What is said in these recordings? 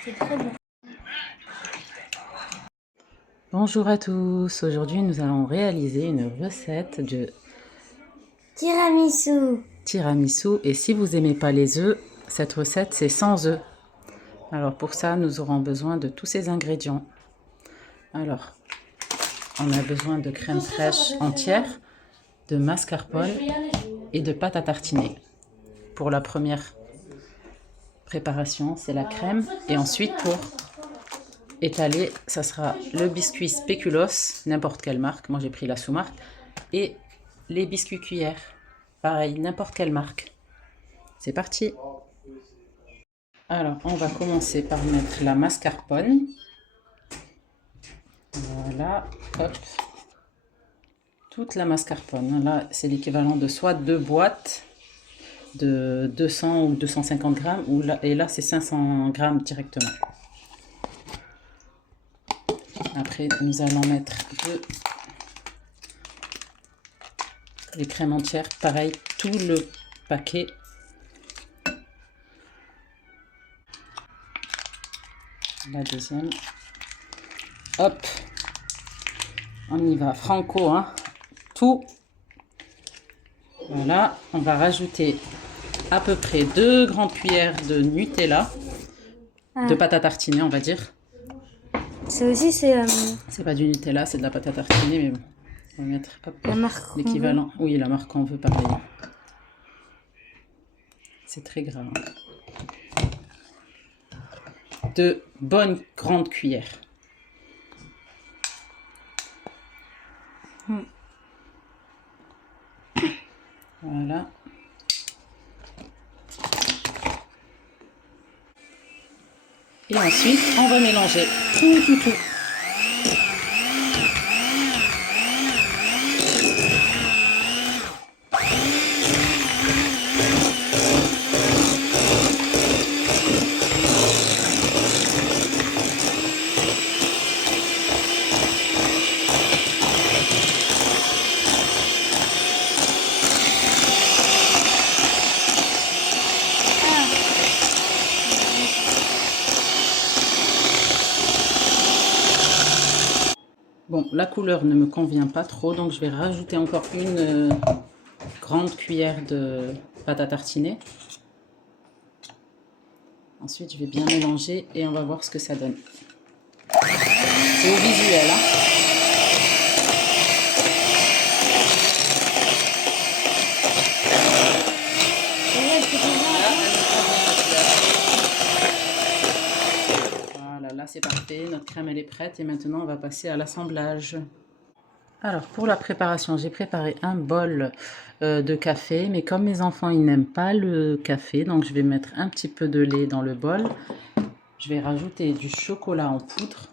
C'est très bon. Bonjour à tous, aujourd'hui nous allons réaliser une recette de tiramisu et si vous n'aimez pas les œufs, cette recette c'est sans œufs. Alors pour ça nous aurons besoin de tous ces ingrédients. Alors on a besoin de crème fraîche entière, de mascarpone et de pâte à tartiner. Pour la première préparation c'est la crème et ensuite pour étaler ça sera le biscuit spéculoos, n'importe quelle marque, moi j'ai pris la sous-marque, et les biscuits cuillères, pareil, n'importe quelle marque. C'est parti. Alors, on va commencer par mettre la mascarpone. Voilà, hop. Toute la mascarpone. Là, c'est l'équivalent de soit 2 boîtes de 200 ou 250 grammes, et là, c'est 500 grammes directement. Après, nous allons mettre les crèmes entières. Pareil, tout le paquet. La deuxième. Hop. On y va, franco, hein. Tout. Voilà, on va rajouter à peu près 2 grandes cuillères de Nutella, de pâte à tartiner, on va dire. Ça aussi, c'est C'est pas du Nutella, c'est de la pâte à tartiner, mais bon, on va mettre la marque. l'équivalent. Oui, la marque qu'on veut, pareil. C'est très gras. 2 bonnes grandes cuillères. Voilà. Et ensuite, on va mélanger tout. Bon, la couleur ne me convient pas trop, donc je vais rajouter encore une grande cuillère de pâte à tartiner. Ensuite, je vais bien mélanger et on va voir ce que ça donne. C'est au visuel, hein. Voilà, là c'est parfait, notre crème elle est prête et maintenant on va passer à l'assemblage. Alors pour la préparation, j'ai préparé un bol de café, mais comme mes enfants ils n'aiment pas le café, donc je vais mettre un petit peu de lait dans le bol. Je vais rajouter du chocolat en poudre.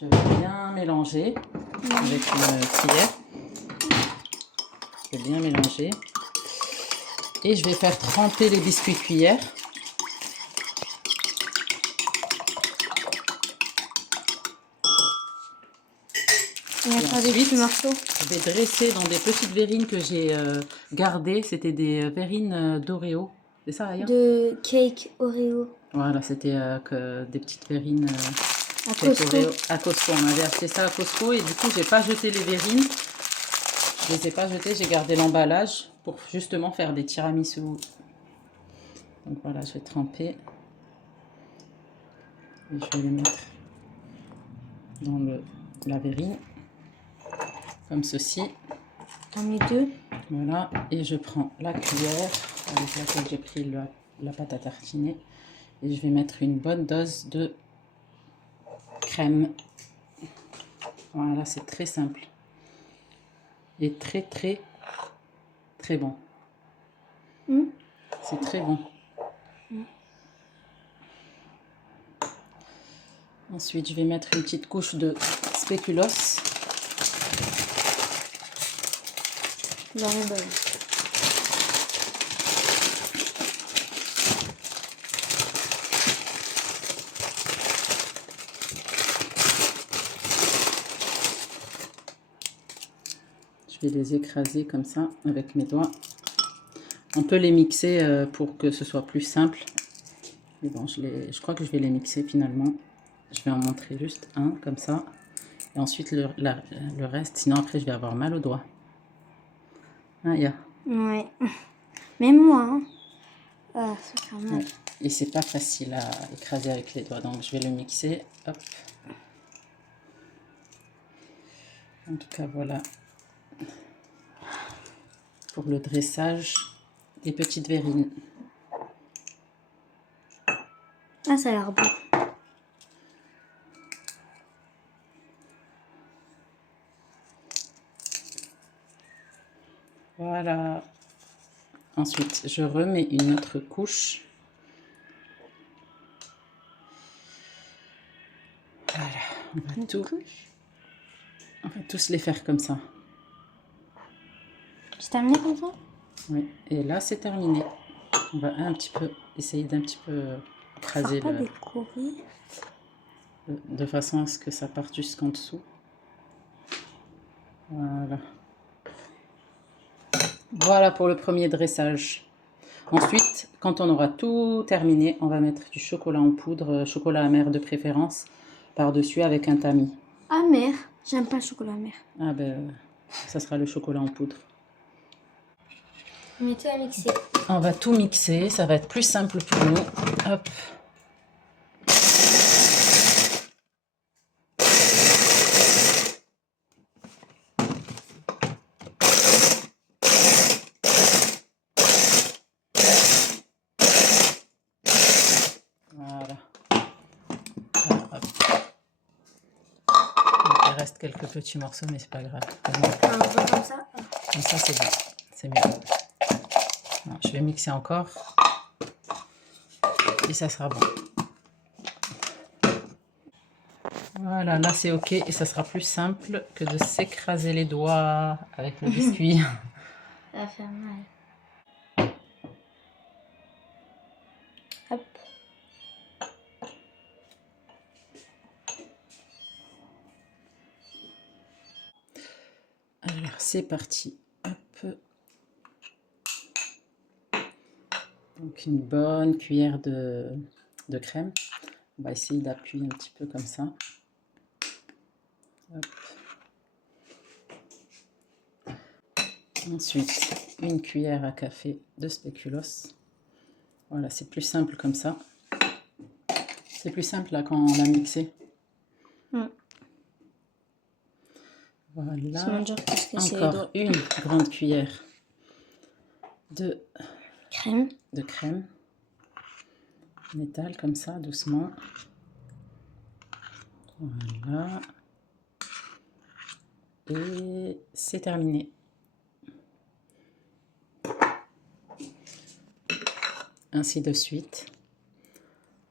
Je vais bien mélanger avec une cuillère. Je vais bien mélanger. Et je vais faire tremper les biscuits cuillères. Et ensuite, je vais dresser dans des petites verrines que j'ai gardées. C'était des verrines d'Oreo. C'est ça, ailleurs? De cake Oreo. Voilà, c'était des petites verrines À Costco. à Costco. On avait acheté ça à Costco et du coup, j'ai pas jeté les verrines. Je les ai pas jetées, j'ai gardé l'emballage pour justement faire des tiramisu. Donc voilà, je vais tremper. Et je vais les mettre dans la verrine. Comme ceci. J'en mets 2. Voilà, et je prends la cuillère avec laquelle j'ai pris la pâte à tartiner et je vais mettre une bonne dose de crème. Voilà, c'est très simple et très bon. C'est très bon. Ensuite, je vais mettre une petite couche de spéculoos. Dans le bol. vais les écraser comme ça avec mes doigts. On peut les mixer pour que ce soit plus simple. Mais bon, je crois que je vais les mixer finalement. Je vais en montrer juste un comme ça. Et ensuite le reste, sinon après je vais avoir mal aux doigts. Ah, yeah. Ouais. Même moi. Hein. Ah, ça fait mal. Ouais. Et c'est pas facile à écraser avec les doigts. Donc je vais le mixer. Hop. En tout cas, voilà. Pour le dressage des petites verrines. Ah, ça a l'air beau. Voilà. Ensuite, je remets une autre couche. Voilà. On va tous les faire comme ça. C'est terminé comme ça? Oui. Et là, c'est terminé. On va essayer d'un petit peu écraser pas décorer. De façon à ce que ça parte jusqu'en dessous. Voilà. Voilà pour le premier dressage. Ensuite, quand on aura tout terminé, on va mettre du chocolat en poudre, chocolat amer de préférence, par-dessus avec un tamis. Amer. J'aime pas le chocolat amer. Ah ben, ça sera le chocolat en poudre. On met tout à mixer. On va tout mixer, ça va être plus simple pour nous. Hop. Voilà. Là, hop. Il reste quelques petits morceaux, mais c'est pas grave. Un peu comme ça. Comme ça, c'est bon. C'est mieux. Non, je vais mixer encore. Et ça sera bon. Voilà, là c'est ok. Et ça sera plus simple que de s'écraser les doigts avec le biscuit. Ça va faire mal. Hop. Alors, c'est parti. Hop. Donc, une bonne cuillère de crème. On va essayer d'appuyer un petit peu comme ça. Hop. Ensuite, une cuillère à café de spéculoos. Voilà, c'est plus simple comme ça. C'est plus simple là quand on l'a mixé. Voilà. Encore une grande cuillère de crème. On étale comme ça, doucement. Voilà. Et c'est terminé. Ainsi de suite.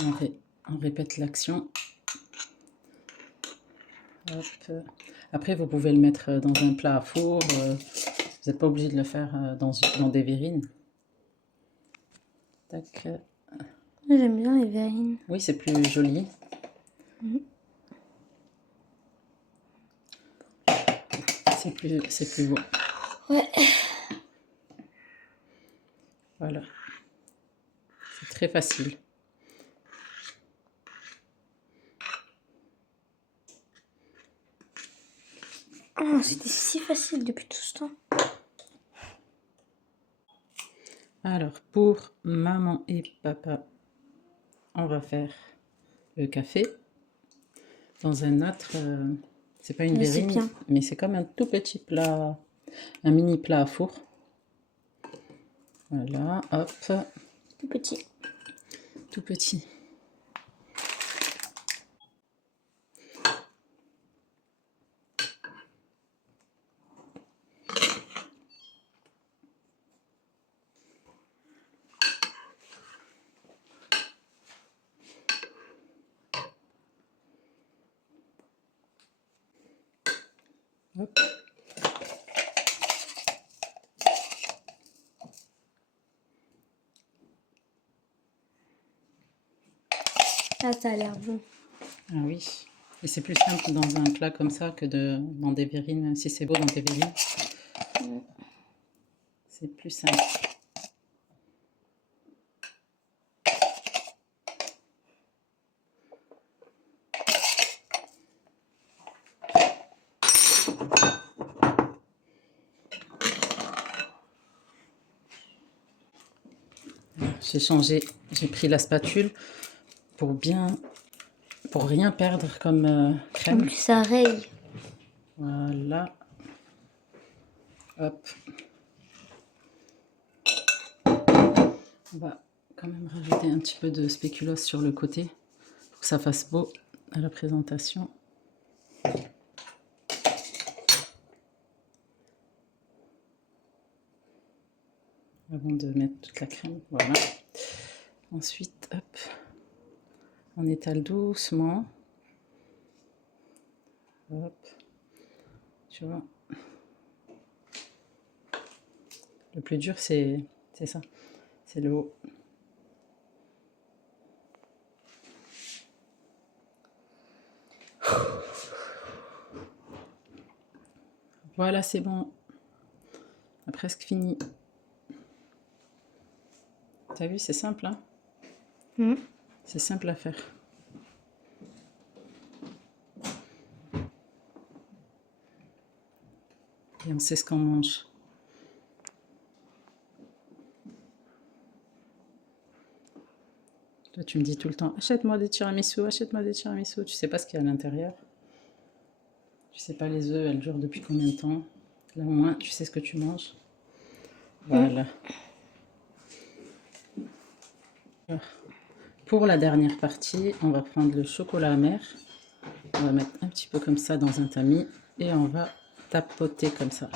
On répète l'action. Hop. Après, vous pouvez le mettre dans un plat à four. Vous n'êtes pas obligé de le faire dans des verrines. Tac. J'aime bien les verrines. Oui, c'est plus joli. C'est plus beau. Ouais. Voilà. C'est très facile. Oh, c'était si facile depuis tout ce temps. Alors, pour maman et papa, on va faire le café dans un autre... c'est pas une verrine, mais c'est comme un tout petit plat, un mini plat à four. Voilà, hop. Tout petit. Tout petit. Hop. Ah, ça a l'air bon. Ah oui. Et c'est plus simple dans un plat comme ça que dans des verrines, si c'est beau dans des verrines. C'est plus simple. J'ai pris la spatule pour rien perdre comme En crème. plus, ça raye. Voilà. Hop. On va quand même rajouter un petit peu de spéculoos sur le côté pour que ça fasse beau à la présentation. Avant de mettre toute la crème, voilà. Ensuite, hop, on étale doucement. Hop, tu vois. Le plus dur, c'est ça, c'est le haut. Voilà, c'est bon. On a presque fini. T'as vu, c'est simple, hein? C'est simple à faire. Et on sait ce qu'on mange. Toi, tu me dis tout le temps, achète-moi des tiramisu, achète-moi des tiramisu. Tu sais pas ce qu'il y a à l'intérieur. Tu sais pas les œufs, elles durent depuis combien de temps. Là, au moins, tu sais ce que tu manges. Voilà. Pour la dernière partie, on va prendre le chocolat amer. On va mettre un petit peu comme ça dans un tamis et on va tapoter comme ça.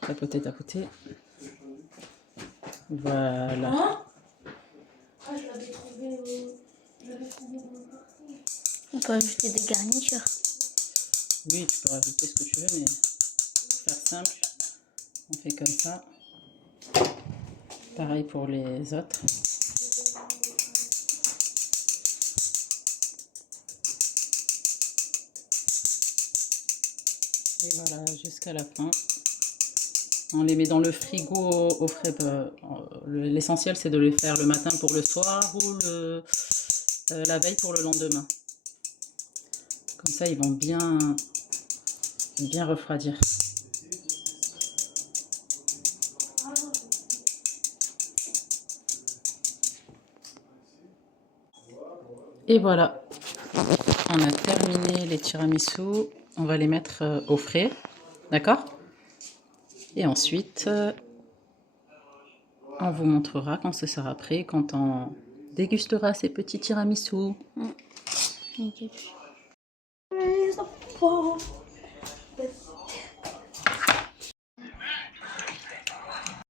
Tapoter, tapoter. Voilà. On peut ajouter des garnitures. Oui, tu peux rajouter ce que tu veux, mais pour faire simple, on fait comme ça. Pareil pour les autres. Et voilà, jusqu'à la fin. On les met dans le frigo au frais. L'essentiel, c'est de les faire le matin pour le soir ou la veille pour le lendemain. Comme ça, ils vont bien refroidir. Et voilà, on a terminé les tiramisu. On va les mettre au frais, d'accord? Et ensuite, on vous montrera quand ce sera prêt, quand on dégustera ces petits tiramisu. Les enfants.